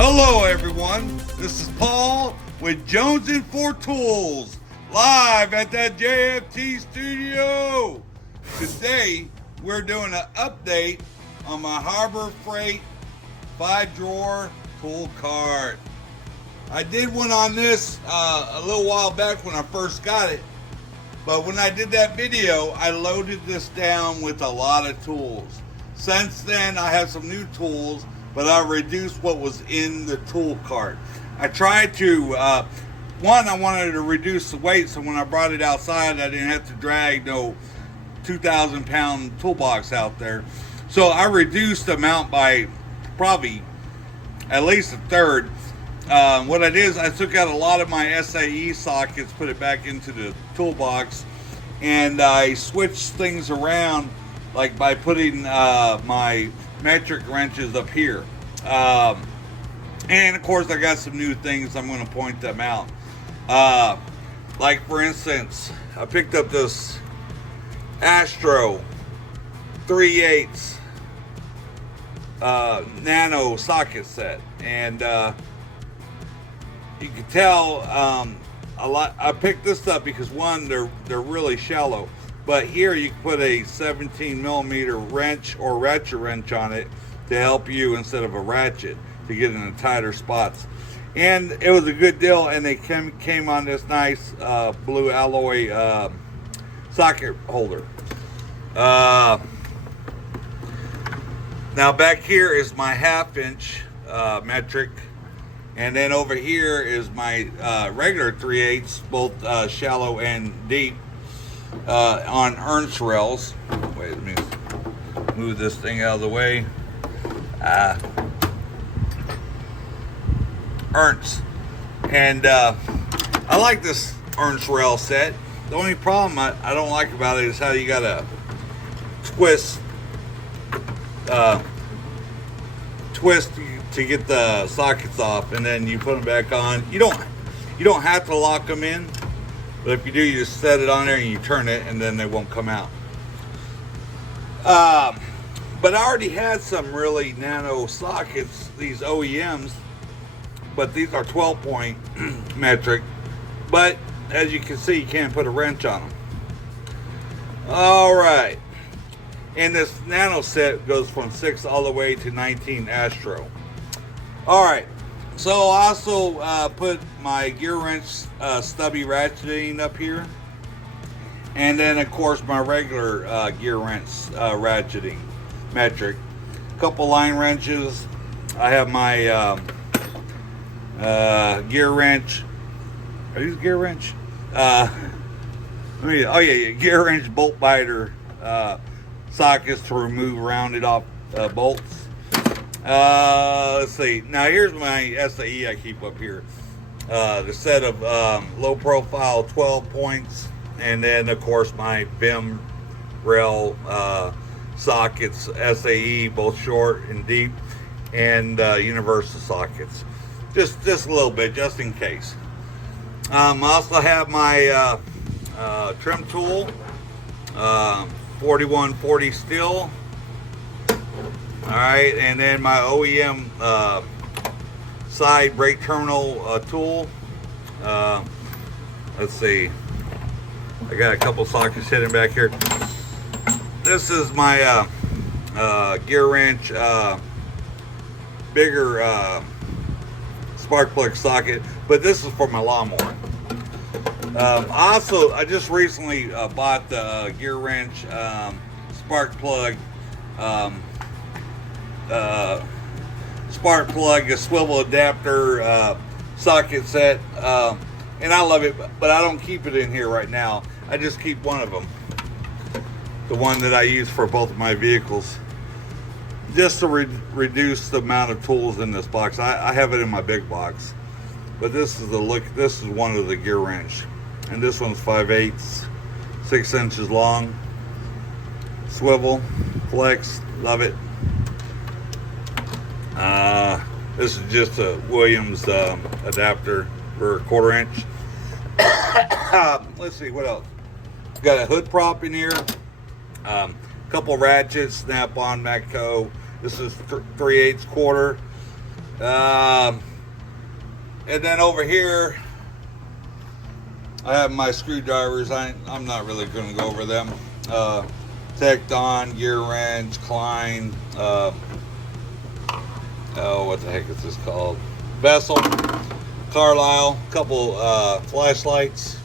Hello everyone, this is Paul with jonesingfortools, live at the JFT studio. Today we're doing an update on my Harbor Freight 5-drawer tool cart. I did one on this a little while back when I first got it, but when I did that video I loaded this down with a lot of tools. Since then I have some new tools, but I reduced what was in the tool cart. I tried to, I wanted to reduce the weight so when I brought it outside I didn't have to drag no 2,000 pound toolbox out there. So I reduced the amount by probably at least a third. What I did is I took out a lot of my SAE sockets, put it back into the toolbox, and I switched things around, like by putting my metric wrenches up here. And of course I got some new things, I'm going to point them out. Like for instance, I picked up this Astro 3/8 nano socket set, and you can tell I picked this up because one, they're really shallow, but here you can put a 17 millimeter wrench or ratchet wrench on it to help you instead of a ratchet to get in the tighter spots. And it was a good deal, and they came on this nice blue alloy socket holder. Now back here is my 1/2 inch metric, and then over here is my regular 3/8, both shallow and deep, on Ernst rails. Wait, let me move this thing out of the way. Ernst, and I like this Ernst rail set. The only problem I don't like about it is how you gotta twist to get the sockets off, and then you put them back on. You don't have to lock them in, but if you do, you just set it on there and you turn it, and then they won't come out. But I already had some really nano sockets, these OEMs, but these are 12-point metric. But as you can see, you can't put a wrench on them. All right, and this nano set goes from 6 all the way to 19 Astro. All right, so I also put my gear wrench stubby ratcheting up here, and then of course my regular gear wrench ratcheting metric. A couple line wrenches. I have my gear wrench. Are these gear wrench? Gear wrench bolt biter sockets to remove rounded off bolts. Let's see. Now here's my SAE I keep up here. The set of low profile 12 points, and then of course my BIM rail sockets, SAE, both short and deep, and universal sockets. Just a little bit, just in case. I also have my trim tool, 4140 steel. All right, and then my OEM side brake terminal tool. Let's see. I got a couple sockets hidden back here. This is my gear wrench, bigger spark plug socket, but this is for my lawnmower. I just recently bought the gear wrench spark plug, a swivel adapter socket set, and I love it, but I don't keep it in here right now. I just keep one of them, the one that I use for both of my vehicles, just to reduce the amount of tools in this box. I have it in my big box, but this is this is one of the gear wrench, and this one's 5/8, 6 inches long, swivel, flex, love it. This is just a Williams adapter for a 1/4 inch. Let's see what else. Got a hood prop in here, couple ratchets, snap-on Matco. This is 3/8 quarter. And then over here, I have my screwdrivers. I'm not really going to go over them. Tecton, gear wrench, Klein, oh, what the heck is this called? Vessel, Carlisle, couple flashlights,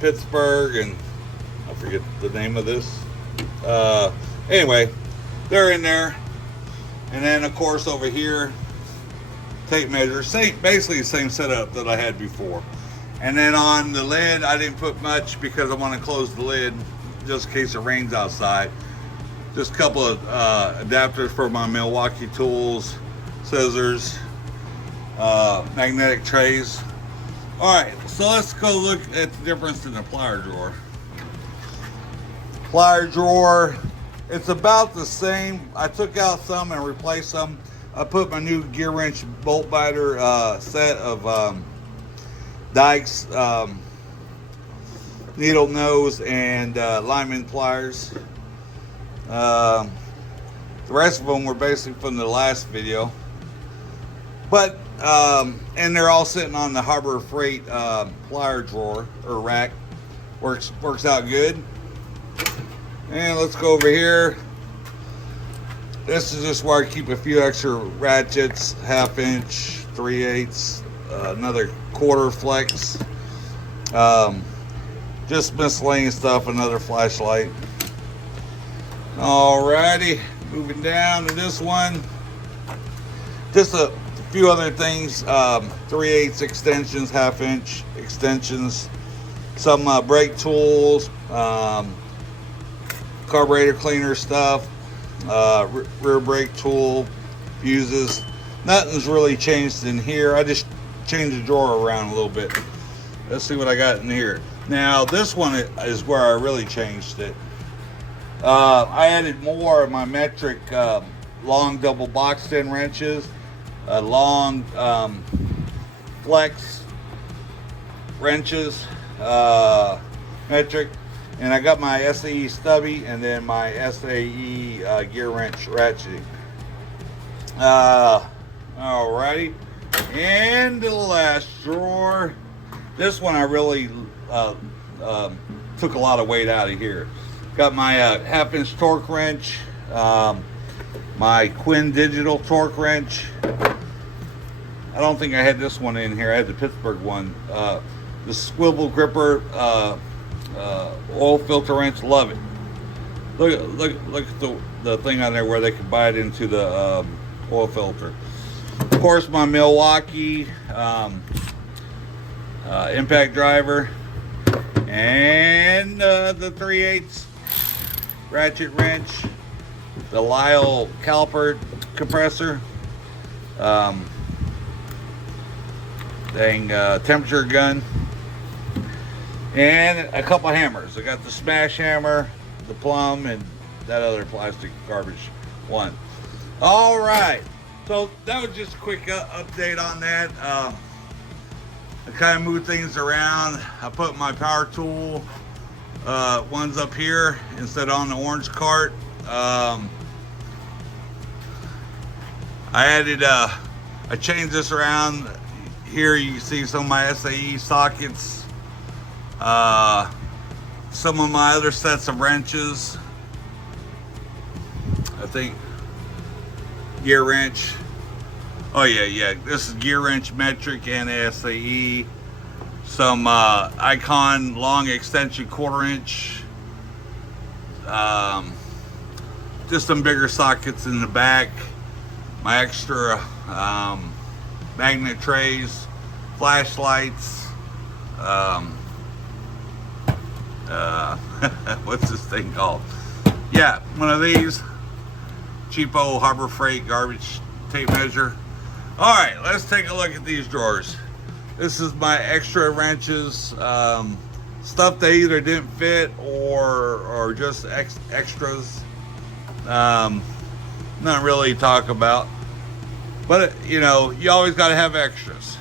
Pittsburgh, and I forget the name of this. Anyway, they're in there. And then of course over here, tape measure, basically the same setup that I had before. And then on the lid, I didn't put much because I want to close the lid just in case it rains outside. Just a couple of adapters for my Milwaukee tools, scissors, magnetic trays. All right, so let's go look at the difference in the plier drawer. Plier drawer, it's about the same. I took out some and replaced some. I put my new gear wrench bolt biter set of Dykes needle nose and lineman pliers. The rest of them were basically from the last video, but and they're all sitting on the Harbor Freight plier drawer or rack. Works out good. And let's go over here. This is just where I keep a few extra ratchets, 1/2 inch, 3/8, another 1/4 flex, just miscellaneous stuff, another flashlight. Alrighty, moving down to this one. Just a few other things, 3/8 extensions, 1/2 inch extensions, some brake tools, carburetor cleaner stuff, rear brake tool, fuses. Nothing's really changed in here. I just changed the drawer around a little bit. Let's see what I got in here. Now this one is where I really changed it. I added more of my metric long double boxed in wrenches, long flex wrenches, metric, and I got my SAE stubby and then my SAE gear wrench ratcheting. Alrighty, and the last drawer. This one I really took a lot of weight out of here. Got my 1/2 inch torque wrench, my Quinn digital torque wrench. I don't think I had this one in here. I had the Pittsburgh one. The swivel gripper oil filter wrench. Love it. Look at the thing on there where they can buy it into the oil filter. Of course, my Milwaukee impact driver and the 3/8 ratchet wrench, the Lyle caliper compressor, temperature gun, and a couple hammers. I got the smash hammer, the plum, and that other plastic garbage one. All right, so that was just a quick update on that. I kind of moved things around. I put my power tool ones up here instead of on the orange cart. I changed this around. Here you can see some of my SAE sockets, some of my other sets of wrenches. I think gear wrench. Oh yeah, this is gear wrench metric and SAE. Some Icon long extension 1/4 inch. Just some bigger sockets in the back. My extra magnet trays, flashlights. What's this thing called? Yeah, one of these. Cheapo Harbor Freight garbage tape measure. All right, let's take a look at these drawers. This is my extra wrenches, stuff that either didn't fit or just extras. Not really talk about, but you know, you always got to have extras.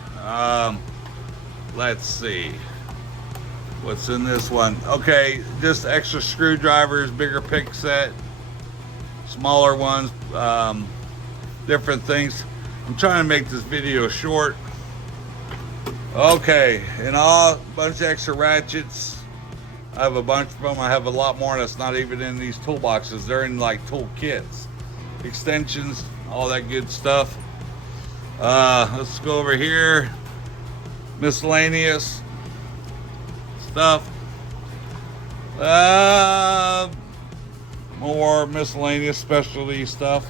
Let's see what's in this one. Okay, just extra screwdrivers, bigger pick set, smaller ones, different things. I'm trying to make this video short. Okay, and a bunch of extra ratchets. I have a bunch of them. I have a lot more that's not even in these toolboxes. They're in like tool kits, extensions, all that good stuff. Let's go over here. Miscellaneous stuff. More miscellaneous specialty stuff.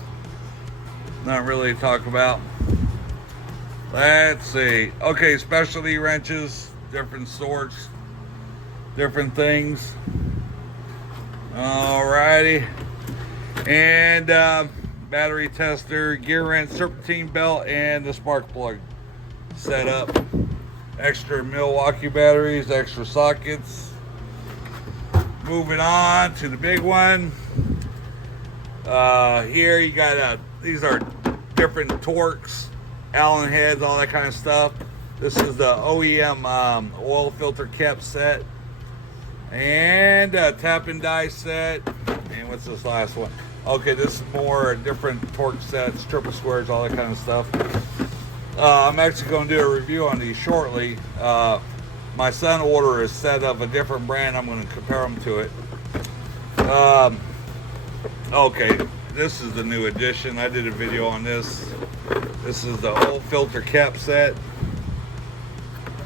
Not really to talk about. Let's see. Okay, specialty wrenches, different sorts, different things. Alrighty. And battery tester, gear wrench, serpentine belt, and the spark plug setup. Extra Milwaukee batteries, extra sockets. Moving on to the big one. Here you got these are different torques, Allen heads, all that kind of stuff. This is the OEM oil filter cap set, and tap and die set. And what's this last one? Okay, this is more different torque sets, triple squares, all that kind of stuff. I'm actually going to do a review on these shortly. My son ordered a set of a different brand. I'm going to compare them to it. Okay, this is the new edition. I did a video on this. This is the old filter cap set.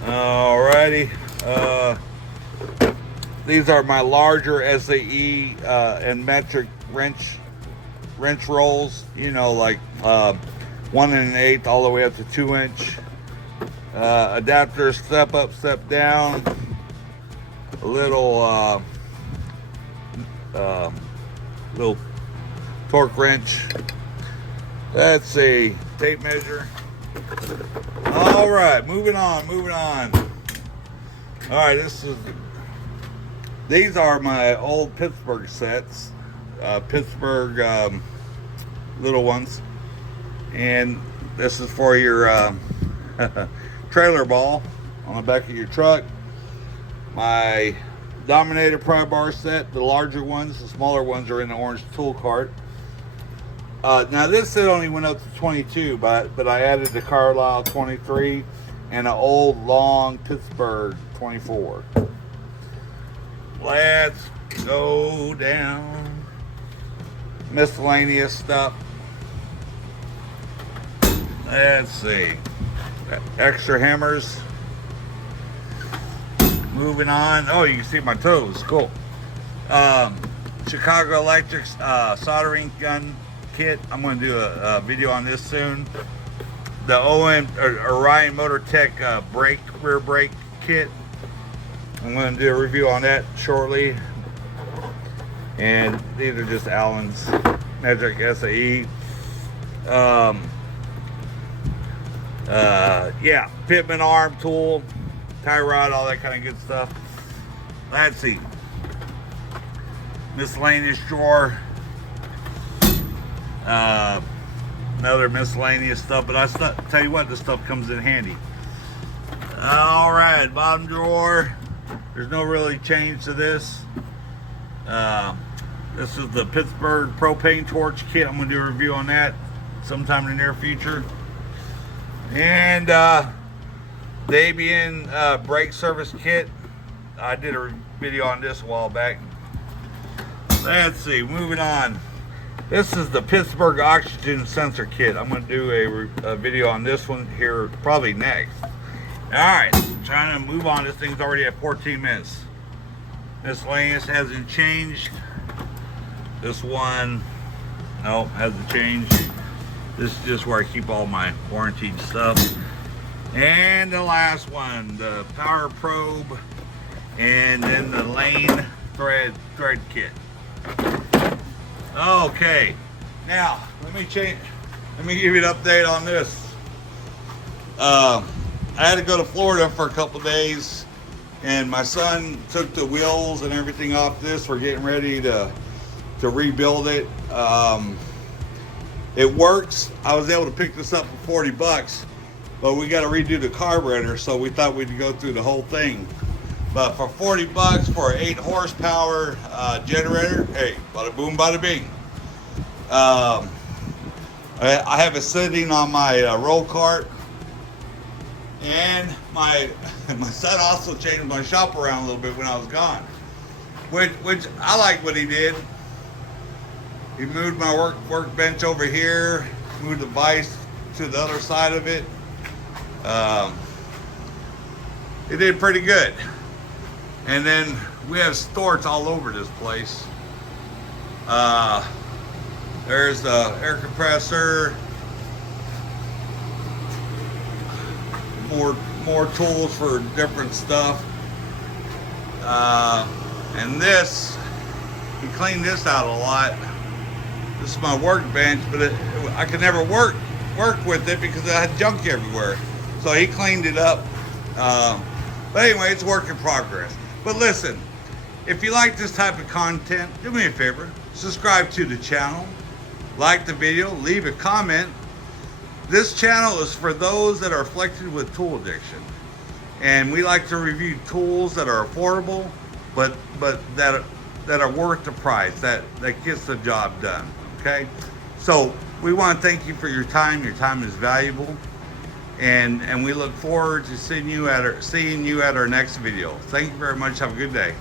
Alrighty. These are my larger SAE and metric wrench rolls. You know, like 1 1/8 all the way up to 2 inch. Adapter, step up, step down. A little little torque wrench. Let's see, tape measure. All right, moving on. All right, these are my old Pittsburgh sets, Pittsburgh little ones, and this is for your trailer ball on the back of your truck. My Dominator pry bar set, the larger ones, the smaller ones are in the orange tool cart. Now this set only went up to 22, but I added the Carlisle 23 and an old long Pittsburgh 24. Let's go down. Miscellaneous stuff. Let's see. Extra hammers. Moving on. Oh, you can see my toes. Cool. Chicago Electric's soldering gun kit. I'm going to do a video on this soon. The Orion Motor Tech rear brake kit. I'm going to do a review on that shortly. And these are just Allen's Metric SAE. Yeah, Pittman arm tool, tie rod, all that kind of good stuff. Let's see. Miscellaneous drawer. Another miscellaneous stuff, but I tell you what, this stuff comes in handy. All right, bottom drawer. There's no really change to this. This is the Pittsburgh propane torch kit. I'm going to do a review on that sometime in the near future. And the ABN brake service kit. I did a video on this a while back. Let's see, moving on. This is the Pittsburgh oxygen sensor kit. I'm going to do a video on this one here probably next. Alright, trying to move on. This thing's already at 14 minutes. Miscellaneous hasn't changed. This one, no, hasn't changed. This is just where I keep all my warranted stuff. And the last one, the power probe, and then the lane thread kit. Okay, now let me give you an update on this. I had to go to Florida for a couple days, and my son took the wheels and everything off this. We're getting ready to rebuild it. It works. I was able to pick this up for 40 bucks, but we got to redo the carburetor, so we thought we'd go through the whole thing. But for 40 bucks for an 8 horsepower generator, hey, bada boom, bada bing. I have it sitting on my roll cart, and my son also changed my shop around a little bit when I was gone, which I like what he did. He moved my workbench over here, moved the vise to the other side of it. It did pretty good. And then we have storage all over this place. There's the air compressor, more tools for different stuff. And this, he cleaned this out a lot. This is my workbench, but I could never work with it because I had junk everywhere. So he cleaned it up. But anyway, it's a work in progress. But listen, if you like this type of content, do me a favor, subscribe to the channel, like the video, leave a comment. This channel is for those that are afflicted with tool addiction. And we like to review tools that are affordable, but that are worth the price, that gets the job done, okay? So we want to thank you for your time. Your time is valuable. And we look forward to seeing you at our next video. Thank you very much. Have a good day.